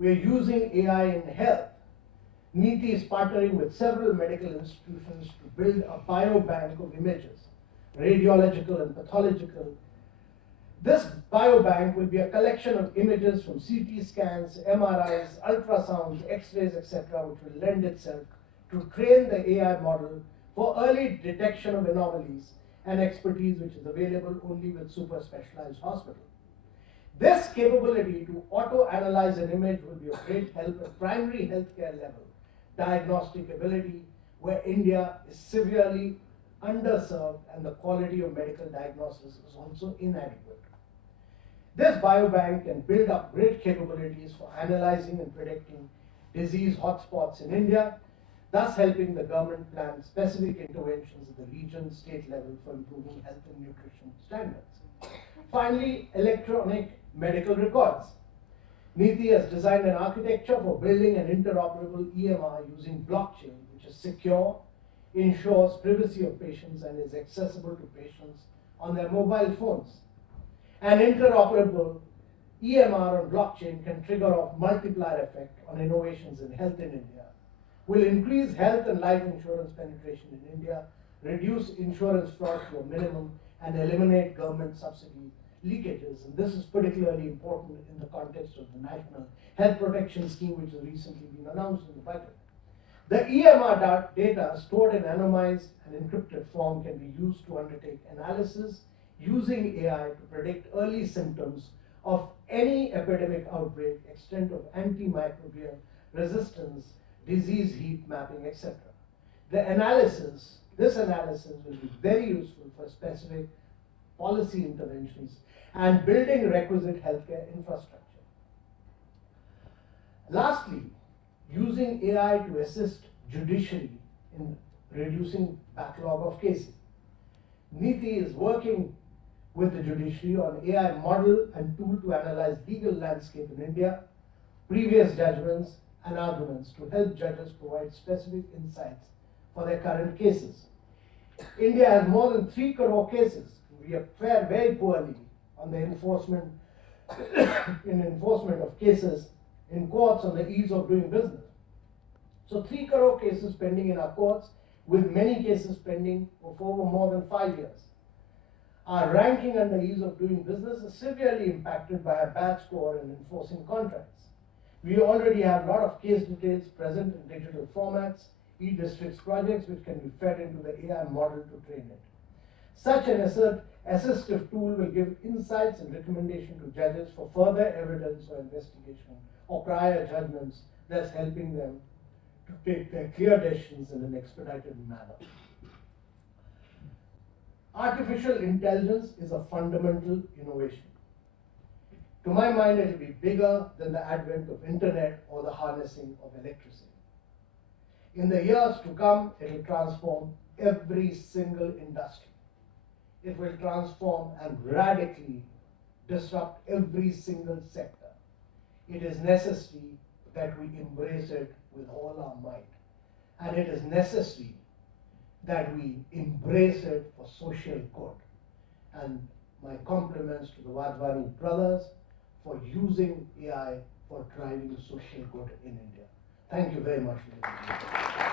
We're using AI in health. NITI is partnering with several medical institutions to build a biobank of images, radiological and pathological. This biobank will be a collection of images from CT scans, MRIs, ultrasounds, X-rays, etc., which will lend itself to train the AI model for early detection of anomalies and expertise which is available only with super specialized hospitals. This capability to auto-analyze an image will be of great help at primary healthcare level, diagnostic ability, where India is severely underserved and the quality of medical diagnosis is also inadequate. This biobank can build up great capabilities for analyzing and predicting disease hotspots in India, thus helping the government plan specific interventions at the region, state level for improving health and nutrition standards. Finally, electronic medical records. NITI has designed an architecture for building an interoperable EMR using blockchain, which is secure, ensures privacy of patients, and is accessible to patients on their mobile phones. An interoperable EMR on blockchain can trigger off multiplier effect on innovations in health in India, will increase health and life insurance penetration in India, reduce insurance fraud to a minimum, and eliminate government subsidy leakages. And this is particularly important in the context of the National Health Protection Scheme, which has recently been announced in the budget. The EMR data stored in anonymized and encrypted form can be used to undertake analysis using AI to predict early symptoms of any epidemic outbreak, extent of antimicrobial resistance, disease heat mapping, etc. This analysis will be very useful for specific policy interventions and building requisite healthcare infrastructure. Lastly, using AI to assist judiciary in reducing backlog of cases. NITI is working with the judiciary on AI model and tool to analyze legal landscape in India, previous judgments and arguments to help judges provide specific insights for their current cases. India has more than 3 crore cases. We fare very poorly on the enforcement of cases in courts on the ease of doing business. So 3 crore cases pending in our courts, with many cases pending for over more than 5 years. Our ranking under ease of doing business is severely impacted by a bad score in enforcing contracts. We already have a lot of case details present in digital formats, e-districts projects, which can be fed into the AI model to train it. Such an assistive tool will give insights and recommendation to judges for further evidence or investigation or prior judgments, thus helping them to take their clear decisions in an expedited manner. Artificial intelligence is a fundamental innovation. To my mind, it will be bigger than the advent of internet or the harnessing of electricity. In the years to come, it will transform every single industry. It will transform and radically disrupt every single sector. It is necessary that we embrace it with all our might. And it is necessary that we embrace it for social good. And my compliments to the Wadhwani brothers for using AI for driving social good in India. Thank you very much, ladies and gentlemen.